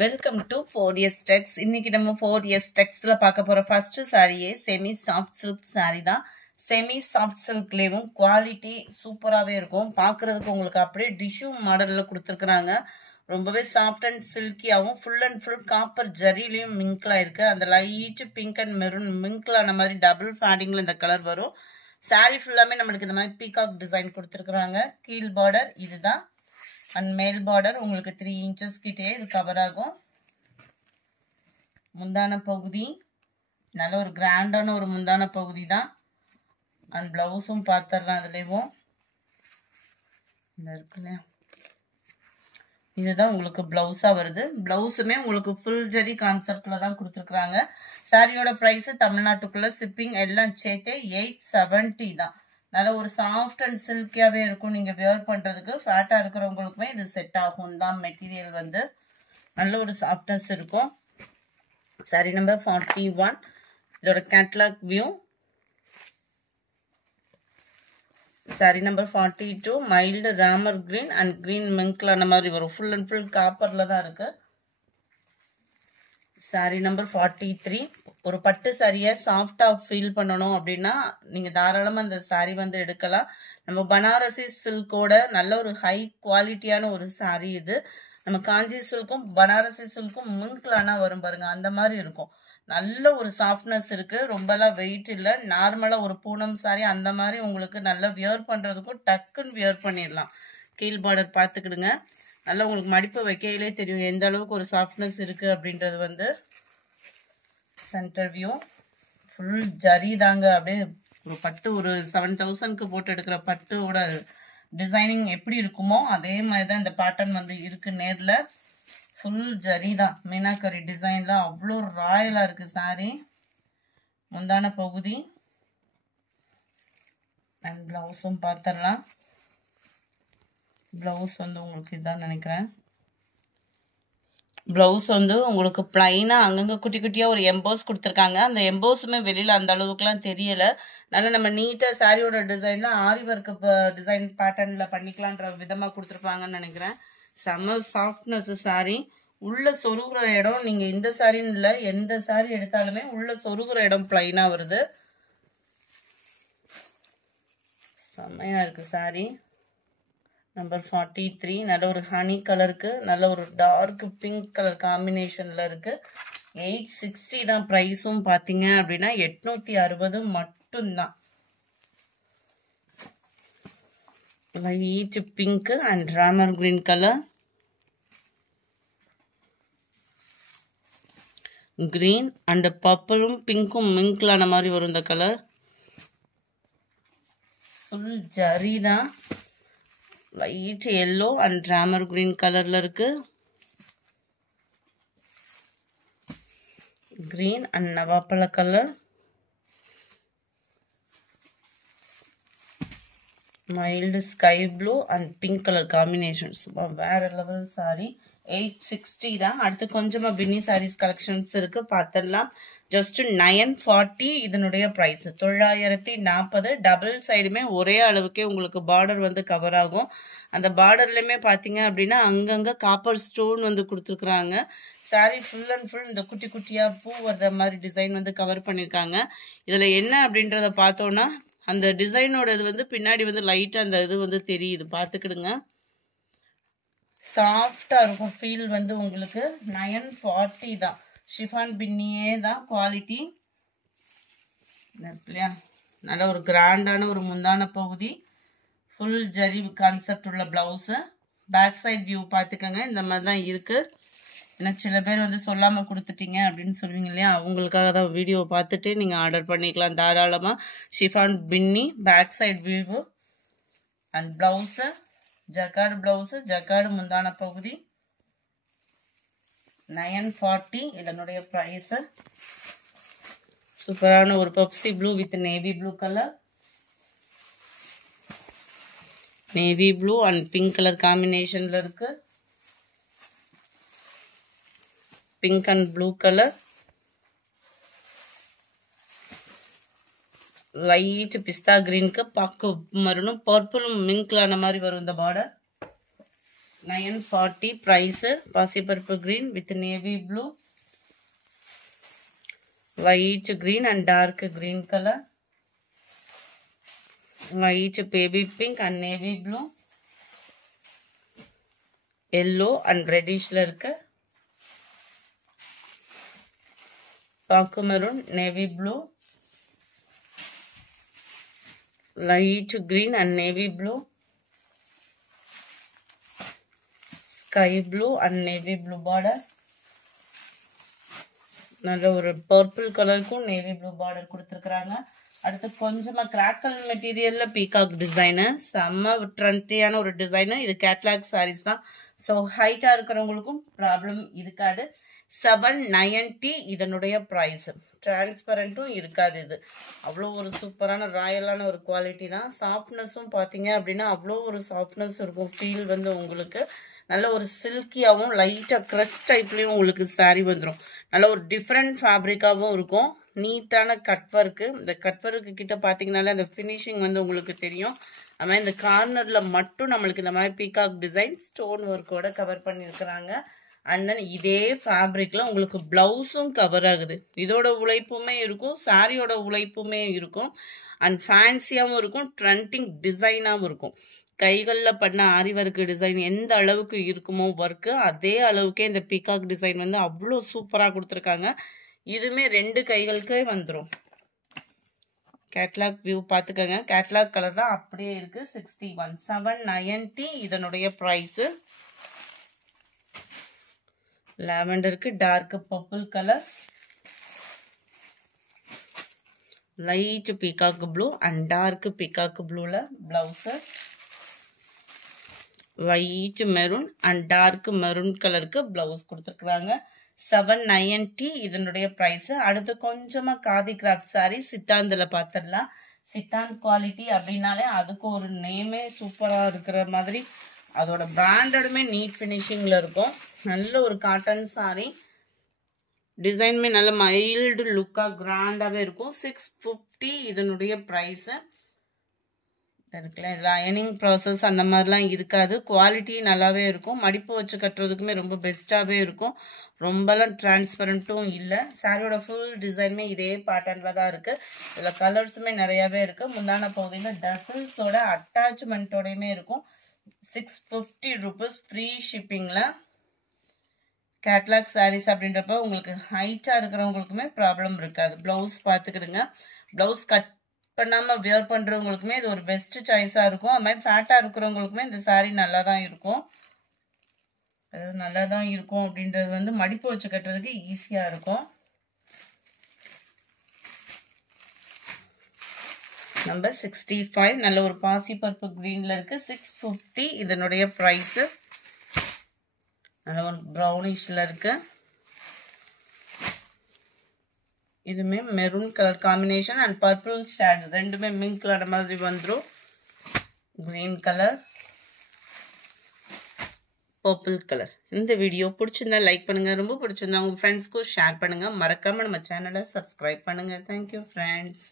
Welcome to 4S Tex. இன்னைக்கு நம்ம 4S Texல பார்க்க போற ஃபர்ஸ்ட் சாரியே செமி சாஃப்ட் சில்க் சாரி தான். செமி சாஃப்ட் சில்க்லேயும் குவாலிட்டி சூப்பராகவே இருக்கும். பார்க்கறதுக்கு உங்களுக்கு அப்படியே டிஷ்யூ மாடலில் கொடுத்துருக்குறாங்க. ரொம்பவே சாஃப்ட் அண்ட் சில்கியாகவும் ஃபுல் அண்ட் ஃபுல் காப்பர் ஜரிலையும் மிங்க்லாம் இருக்கு. அந்த லைட் பிங்க் அண்ட் மெரூன் மிங்க்லான மாதிரி டபுள் ஃபேடிங்ல இந்த கலர் வரும். சாரி ஃபுல்லாமே நம்மளுக்கு இந்த மாதிரி பீகாக் டிசைன் கொடுத்துருக்குறாங்க. கீழ் பார்டர் இதுதான் அண்ட் மேல் பார்டர் உங்களுக்கு 3 இன்ச்சஸ் கிட்டே இது கவர் ஆகும். முந்தான பகுதி நல்ல ஒரு கிராண்டான ஒரு முந்தான பகுதி தான். அண்ட் பிளவுஸும் பார்த்துடலாம். அதுலேயும் இந்த இருக்கு இல்லையா, இதுதான் உங்களுக்கு பிளவுஸா வருது. பிளவுஸுமே உங்களுக்கு ஃபுல் ஜரி கான்செப்ட்ல தான் கொடுத்துருக்குறாங்க. சாரியோட பிரைஸ் தமிழ்நாட்டுக்குள்ள ஷிப்பிங் எல்லாம் சேர்த்து 870 தான். நல்ல ஒரு சாஃப்ட் அண்ட் சில்கியாவே இருக்கும். நீங்க வியர் பண்றதுக்கு ஃபேட்டா இருக்கிறவங்களுக்குமே இது செட் ஆகும் தான். மெட்டீரியல் வந்து நல்ல ஒரு சாஃப்ட்னஸ் இருக்கும். சாரி நம்பர் 41. இதோட catalogue view. Sari number 42 mild Ramar green and green மிங்க்ல அந்த மாதிரி வரும். ஃபுல் அண்ட் ஃபுல் காப்பர்ல தான் இருக்கு. சாரி நம்பர் 43. ஒரு பட்டு சாரியை சாஃப்டா ஃபீல் பண்ணணும் அப்படின்னா நீங்க தாராளமா அந்த சாரி வந்து எடுக்கலாம். நம்ம பனாரசி சில்கோட நல்ல ஒரு ஹை குவாலிட்டியான ஒரு சாரி இது. நம்ம காஞ்சி சில்க்கும் பனாரசி சில்க்கும் மிங்க்லானா வரும் பாருங்க, அந்த மாதிரி இருக்கும். நல்ல ஒரு சாஃப்ட்னஸ் இருக்கு. ரொம்பலாம் வெயிட் இல்லை. நார்மலா ஒரு பூனம் சாரி அந்த மாதிரி உங்களுக்கு நல்லா வியர் பண்றதுக்கும் டக்குன்னு வியர் பண்ணிடலாம். கீழ் பார்டர் பார்த்துக்கிடுங்க. நல்லா உங்களுக்கு மடிப்பு வைக்கையிலே தெரியும் எந்த அளவுக்கு ஒரு சாஃப்ட்னஸ் இருக்கு அப்படின்றது வந்து. சென்டர் வியூ ஃபுல் ஜரி தாங்க. அப்படியே ஒரு பட்டு ஒரு 7000க்கு போட்டு எடுக்கிற பட்டுவோட டிசைனிங் எப்படி இருக்குமோ அதே மாதிரி தான் இந்த பேட்டர்ன் வந்து இருக்கு. நேர்ல ஃபுல் ஜரி தான். மீனாக்கரி டிசைன்ல அவ்வளோ ராயலா இருக்கு சாரி. முந்தான பகுதி அண்ட் பிளவுஸும் பார்த்துடலாம். பிளவுஸ் வந்து உங்களுக்கு இதான் நினைக்கிறேன். பிளவுஸ் வந்து உங்களுக்கு பிளைனா அங்கங்க குட்டி குட்டியா ஒரு எம்போஸ் கொடுத்துருக்காங்க. அந்த எம்போஸுமே வெளியில அந்த அளவுக்குலாம் தெரியல. நல்லா நம்ம நீட்டா சாரியோட டிசைன்ல ஆரி ஒர்க் டிசைன் பேட்டர்ன்ல பண்ணிக்கலான்ற விதமா கொடுத்துருப்பாங்கன்னு நினைக்கிறேன். செம்ம சாஃப்ட்னஸ் சாரி. உள்ள சொருகுற இடம் நீங்க இந்த சாரின்னு இல்லை, எந்த சாரி எடுத்தாலுமே உள்ள சொருகுற இடம் பிளைனா வருது. செம்மையா இருக்கு சாரி. நம்பர் 43 நல்ல ஒரு ஹனி கலருக்கு நல்ல ஒரு டார்க் பிங்க் கலர் காம்பினேஷன்ல இருக்கு. 860 தான் பிரைஸும் பாத்தீங்க அப்படின்னா 860 மட்டும்தான். Light pink and Ramar green colour, green and பர்பிளும் பிங்க்கும் மிங்க்லான மாதிரி வரும் இந்த கலர். ஃபுல் ஜரி தான். Light yellow and Ramar green கலர்ல இருக்கு. கிரீன் அண்ட் நவாப்பழ colour, mild sky blue and pink colour combinations. வேற லெவல் சாரி. 860 தான். அடுத்து கொஞ்சமா பின்னி சாரீஸ் கலெக்ஷன்ஸ் இருக்கு, பார்த்துடலாம். ஜஸ்ட் 940 இதனுடைய பிரைஸ் 940. டபுள் சைடுமே ஒரே அளவுக்கே உங்களுக்கு பார்டர் வந்து கவர் ஆகும். அந்த பார்டர்லயுமே பாத்தீங்க அப்படின்னா அங்கங்க காப்பர் ஸ்டோன் வந்து கொடுத்துருக்குறாங்க. சாரி ஃபுல் அண்ட் ஃபுல் இந்த குட்டி குட்டியா பூ வர்ற மாதிரி டிசைன் வந்து கவர் பண்ணிருக்காங்க. இதுல என்ன அப்படின்றத பார்த்தோம்னா அந்த டிசைனோட இது வந்து பின்னாடி வந்து லைட்டா அந்த இது வந்து தெரியுது, பார்த்துக்கிடுங்க. சாஃப்டா இருக்கும் ஃபீல் வந்து உங்களுக்கு. 940 தான். ஷிஃபான் பின்னியே தான் குவாலிட்டி இல்லையா. நல்ல ஒரு கிராண்டான ஒரு முந்தான பகுதி, ஃபுல் ஜரி கான்செப்ட் உள்ள பிளவுஸ். பேக் சைட் வியூ பார்த்துக்கோங்க. இந்த மாதிரி தான் இருக்கு. ஏன்னா சில பேர் வந்து சொல்லாம கொடுத்துட்டீங்க அப்படின்னு சொல்லுவீங்க இல்லையா, அவங்களுக்காக தான் வீடியோ பார்த்துட்டு நீங்க ஆர்டர் பண்ணிக்கலாம் தாராளமா. ஷிஃபான் பின்னி back side view and blouse jacquard blouse, jacquard முந்தான பகுதி. 940 இதனுடைய பிரைஸ். சூப்பரான ஒரு Pepsi blue with navy blue colour, navy blue and pink colour காம்பினேஷன்ல இருக்கு. Pink and blue colour, light பிஸ்தா கிரீனுக்கு பாக்கு மரணும் பர்பிளும் மிங்க்லான மாதிரி வரும் இந்த பார்டர். 940 price. பாசிப்பருப்பு green with navy blue, light green and dark green color, light baby pink and navy blue, yellow and reddish ல இருக்கு, பாக்கு maroon, navy blue, light green and navy blue, sky blue and navy blue border, நல்ல ஒரு purple கலருக்கும் navy blue border கொடுத்துருக்குறாங்க. அடுத்து கொஞ்சமா crackle மெட்டீரியல்ல peacock design, செம்ம ட்ரெண்டியான ஒரு டிசைனு. இது கேட்லாக் சாரீஸ் தான். ஸோ ஹைட்டா இருக்கிறவங்களுக்கும் ப்ராப்ளம் இருக்காது. 790 இதனுடைய ப்ரைஸ். டிரான்ஸ்பரண்ட்டும் இருக்காது. இது அவ்வளோ ஒரு சூப்பரான ராயலான ஒரு குவாலிட்டி தான். சாஃப்ட்னஸும் பார்த்தீங்க அப்படின்னா அவ்வளோ ஒரு சாஃப்ட்னஸ் இருக்கும். ஃபீல் வந்து உங்களுக்கு நல்ல ஒரு சில்கியாகவும் லைட்டாக க்ரஷ் டைப்லேயும் உங்களுக்கு சாரீ வந்துடும். நல்ல ஒரு டிஃப்ரெண்ட் ஃபேப்ரிக்காகவும் இருக்கும். நீட்டான கட் ஒர்க்கு. இந்த கட் ஒர்க்கு கிட்ட பார்த்தீங்கன்னாலே அந்த ஃபினிஷிங் வந்து உங்களுக்கு தெரியும். அதுமாதிரி இந்த கார்னரில் மட்டும் நம்மளுக்கு இந்த மாதிரி பீகாக் டிசைன் ஸ்டோன் ஒர்க்கோட கவர் பண்ணியிருக்கிறாங்க. அண்ட் தென் இதே ஃபேப்ரிக்கில் உங்களுக்கு ப்ளவுஸும் கவர் ஆகுது. இதோட உழைப்புமே இருக்கும், சாரியோட உழைப்புமே இருக்கும். அண்ட் ஃபேன்சியாகவும் இருக்கும், ட்ரெண்டிங் டிசைனாகவும் இருக்கும். கைகளில் பண்ண ஆரி ஒர்க்கு டிசைன் எந்த அளவுக்கு இருக்குமோ ஒர்க்கு, அதே அளவுக்கே இந்த பீகாக் டிசைன் வந்து அவ்வளோ சூப்பராக கொடுத்துருக்காங்க. இதுவுமே 2 கைகளுக்கே வந்துடும். கேட்லாக் வியூ பார்த்துக்கோங்க. கேட்லாக் கலர் தான் அப்படியே இருக்கு. 61 790 இதனுடைய ப்ரைஸு. லாவெண்டருக்கு dark purple colour, light peacock blue and dark peacock ப்ளூல blouse, white maroon and dark maroon கலருக்கு பிளவுஸ் கொடுத்துருக்குறாங்க. 790 இதனுடைய ப்ரைஸு. அடுத்து கொஞ்சமாக காதி கிராஃப்ட் சாரி சித்தாந்தில் பார்த்துடலாம். சித்தாந்த் குவாலிட்டி அப்படின்னாலே அதுக்கு ஒரு நேமே சூப்பராக இருக்கிற மாதிரி அதோட பிராண்டடுமே நீட் ஃபினிஷிங்கில் இருக்கும். நல்ல ஒரு காட்டன் சாரி. டிசைனுமே நல்ல மைல்டு லுக்காக கிராண்டாகவே இருக்கும். 650 இதனுடைய ப்ரைஸு இருக்குல்ல. இதில் அயனிங் ப்ராசஸ் அந்த மாதிரிலாம் இருக்காது. குவாலிட்டி நல்லாவே இருக்கும். மடிப்பு வச்சு கட்டுறதுக்குமே ரொம்ப பெஸ்ட்டாகவே இருக்கும். ரொம்பலாம் டிரான்ஸ்பரண்ட்டும் இல்லை. சாரியோட ஃபுல் டிசைனுமே இதே பேட்டர்னில் தான் இருக்குது. இதில் கலர்ஸுமே நிறையாவே இருக்குது. முந்தான பகுதியில் டசல்ஸோட அட்டாச்மெண்ட்டோடையுமே இருக்கும். 650 rupees ஃப்ரீ ஷிப்பிங்கில். கேட்லாக் சாரீஸ் அப்படின்றப்ப உங்களுக்கு ஹைட்டாக இருக்கிறவங்களுக்குமே ப்ராப்ளம் இருக்காது. ப்ளவுஸ் பார்த்துக்கிடுங்க. ப்ளவுஸ் கட் பண்ணாமல் வியர் பண்ணுறவங்களுக்குமே இது ஒரு பெஸ்ட் சாய்ஸாக இருக்கும். அது மாதிரி ஃபேட்டாக இருக்கிறவங்களுக்குமே இந்த சாரீ நல்லா தான் இருக்கும். அது நல்லா தான் இருக்கும் அப்படின்றது வந்து மடிப்பு வச்சு கட்டுறதுக்கு ஈஸியாக இருக்கும். நம்பர் 65 நல்ல ஒரு பாசி பர்பிள் கிரீனில் இருக்குது. 650 இதனுடைய ப்ரைஸு. நல்ல ஒரு ப்ரௌனிஷில் இருக்குது. இதுமே maroon colour combination and purple shade ரெண்டுமே மிங்க் கலர் மாதிரி வந்துடும். Green colour, purple colour. இந்த வீடியோ பிடிச்சிருந்தா லைக் பண்ணுங்கள். ரொம்ப பிடிச்சிருந்தா உங்கள் ஃப்ரெண்ட்ஸ்க்கும் ஷேர் பண்ணுங்கள். மறக்காமல் நம்ம சேனலை சப்ஸ்கிரைப் பண்ணுங்கள். Thank you friends.